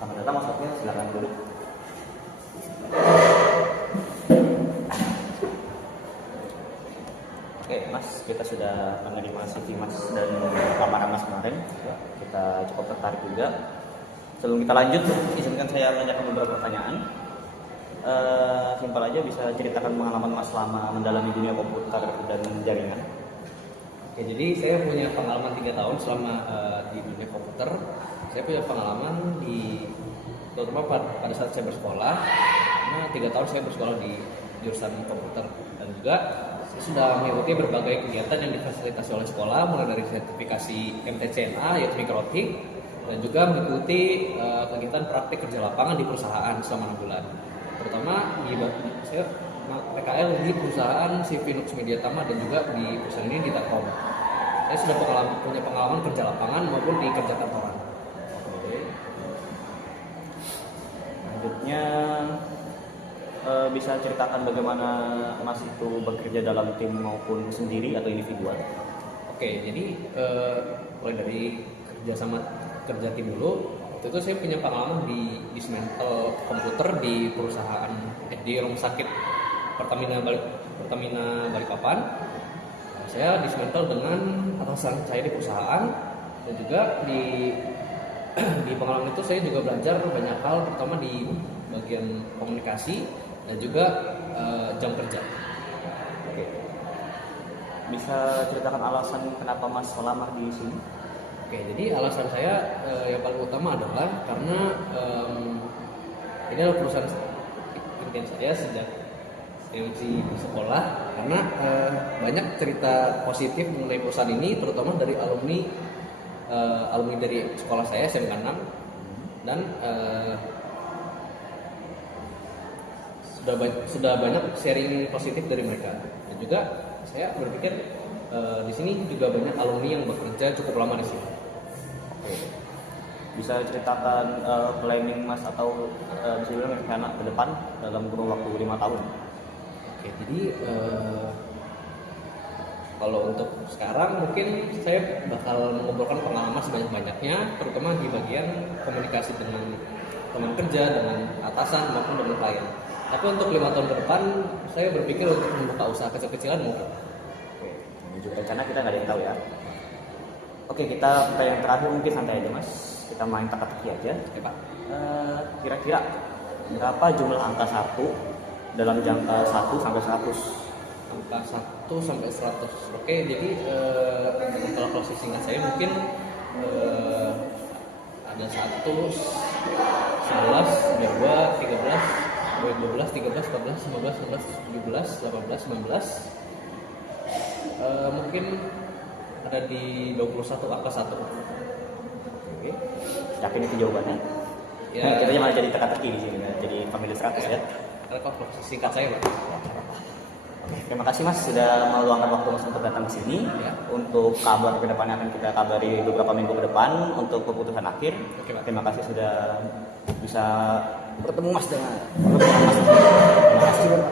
Selamat datang Mas Sofyan, silakan duduk. Oke Mas, kita sudah menerima CV Mas dan lamaran Mas kemarin. Ya, kita cukup tertarik juga. Sebelum kita lanjut, izinkan saya menanyakan beberapa pertanyaan. Simpel aja, bisa ceritakan pengalaman Mas selama mendalami dunia komputer dan jaringan. Oke, jadi saya punya pengalaman 3 tahun selama di dunia komputer. Saya punya pengalaman terutama pada saat saya bersekolah. Karena 3 tahun saya bersekolah di jurusan komputer, dan juga saya sudah mengikuti berbagai kegiatan yang difasilitasi oleh sekolah, mulai dari sertifikasi MTCNA yaitu mikrotik, dan juga mengikuti kegiatan praktik kerja lapangan di perusahaan selama 6 bulan. Terutama saya PKL di perusahaan Sivinux Media Tama dan juga di perusahaan ini di Telkom. Saya sudah punya pengalaman kerja lapangan maupun di kerja kantoran. Selanjutnya, bisa ceritakan bagaimana Mas itu bekerja dalam tim maupun sendiri atau individual? Oke, jadi mulai dari kerja tim dulu. Waktu itu saya punya pengalaman di dismantle komputer di perusahaan di rumah sakit Pertamina Balikpapan. Saya dismantle dengan atasan saya di perusahaan, dan juga di pengalaman itu saya juga belajar banyak hal, terutama di bagian komunikasi dan juga jam kerja. Oke. Bisa ceritakan alasan kenapa Mas melamar di sini? Oke, jadi alasan saya yang paling utama adalah karena ini adalah perusahaan impian saya sejak dari sekolah, karena banyak cerita positif mengenai perusahaan ini, terutama dari alumni dari sekolah saya SMK 6, dan sudah banyak sharing positif dari mereka. Dan juga saya berpikir di sini juga banyak alumni yang bekerja cukup lama di sini. Bisa ceritakan planning Mas atau bisa dibilang rencana ke depan dalam kurun waktu 5 tahun? Oke, jadi kalau untuk sekarang mungkin saya bakal mengumpulkan pengalaman sebanyak-banyaknya, terutama di bagian komunikasi dengan teman kerja, dengan atasan maupun dengan klien. Tapi untuk 5 tahun ke depan, saya berpikir untuk membuka usaha kecil-kecilan mungkin. Oke, ini juga rencana kita nggak ada yang tahu ya. Oke, kita yang terakhir mungkin santai aja Mas. Kita main teka-teki aja. Oke, Pak. Kira-kira berapa jumlah angka 1 dalam jangka 1 sampai 100? Angka 1 sampai 100. Oke, jadi kalau proses singkat saya mungkin ada 1, 11, 22, 13, 12, 13, 14, 15, 16, 17, 18, 19. Mungkin ada di 21 angka 1. Oke. Yakin itu jawabannya? Ya, kita malah jadi teka-teki di sini, jadi family 100 ya. Karena kalau proses singkat saya, Pak. Oke, terima kasih Mas sudah meluangkan waktu Mas untuk datang ke sini. Ya. Untuk kabar ke depannya akan kita kabari beberapa minggu ke depan untuk keputusan akhir. Oke, Pak. Terima kasih sudah bisa bertemu Mas dengan Mas. Terima kasih.